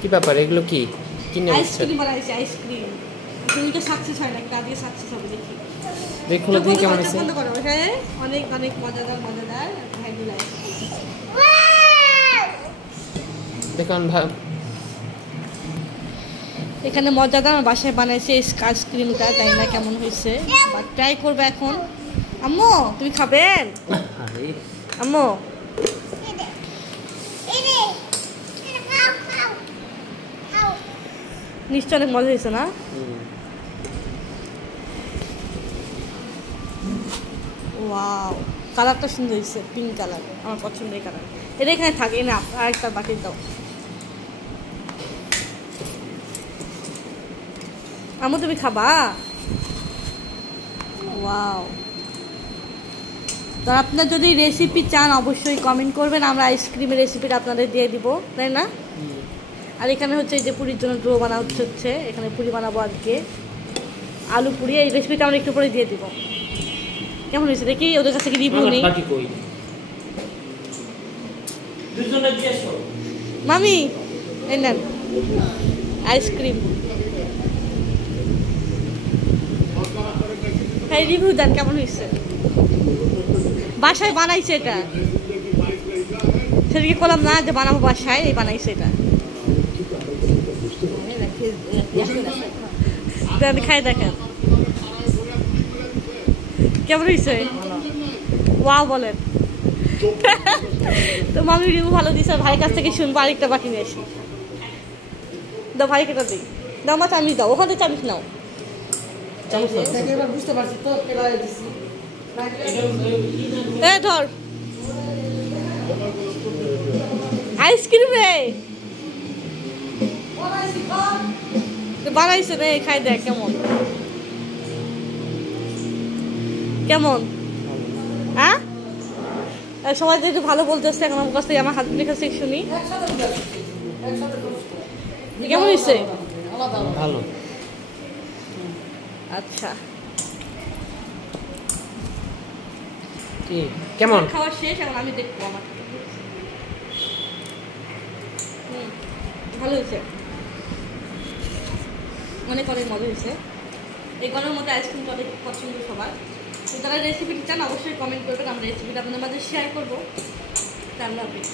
কি ব্যাপার এগুলো কি কিনে আইসক্রিম বানাইছে আইসক্রিম তুমি তো সাকসেস হয় না কাজে সাকসেস হবে দেখি দেখুন দেখি কেমন হয়েছে বন্ধ করো হ্যাঁ অনেক অনেক মজাদার ভ্যানিলা দেখুন এখানে মজাদার বাসায় বানাইছে আইসক্রিমটা তাই না কেমন হয়েছে বা ট্রাই করবে এখন আম্মু তুমি খাবেন আম্মু নিশ্চয় অনেক মজা হয়েছে না ওয়াও কালারটা সুন্দর হয়েছে পিঙ্ক কালার আমার পছন্দের কালার এটা এখানে থাকে না আরেকটা বাকি দাও আম্মু তুমি খাবা ওয়াও তো আপনার যদি রেসিপি চান অবশ্যই কমেন্ট করবেন আমরা আইসক্রিমের রেসিপিটা আপনাদের দিয়ে দিব তাই না আর এখানে হচ্ছে এই যে পুরির জন্য ডো বানা হচ্ছে এখানে পুরি বানাবো আজকে আলু পুরি এই রেসিপিটা আমরা একটু পরে দিয়ে দিব কেমন হয়েছে দেখি ওদের কাছে কি রিভিউ নেই মামি এই নেন আইসক্রিম হ্যাঁ রিভিউ দেন কেমন হয়েছে বাসায় বানাইছে এটা সেদিকে বললাম না যে বানাবো বাসায় এই বানাইছে এটা খাই দেখেন কেমন হয়েছে ওয়াও বলেন তো মামি রিভিউ ভালো দিছে ভাইয়ের কাছ থেকে শুনবো আরেকটা বাকি নিয়ে আসি দাও ভাই কেটা দিই দাও মা চামিচ দাও ওখান থেকে চামিচ নাও বুঝতে পারছি তো ধর আইসক্রিম রে বানাইছে রে খাই দেখ কেমন কেমন হ্যাঁ সবাই যে একটু ভালো বলতেছে এখন আমার কাছ থেকে আমার হাজবেন্ডের কাছ থেকে শুনি কেমন হয়েছে ভালো আচ্ছা কেমন খাওয়া শেষ এখন আমি দেখবো আমার ভালো হয়েছে অনেক অনেক মজা হয়েছে এই গরমের মধ্যে আইসক্রিমটা অনেক পছন্দ সবার তো তারা রেসিপিটি চান অবশ্যই কমেন্ট করবেন আমরা রেসিপিটা আপনাদের মাঝে শেয়ার করবো আল্লাহ হাফেজ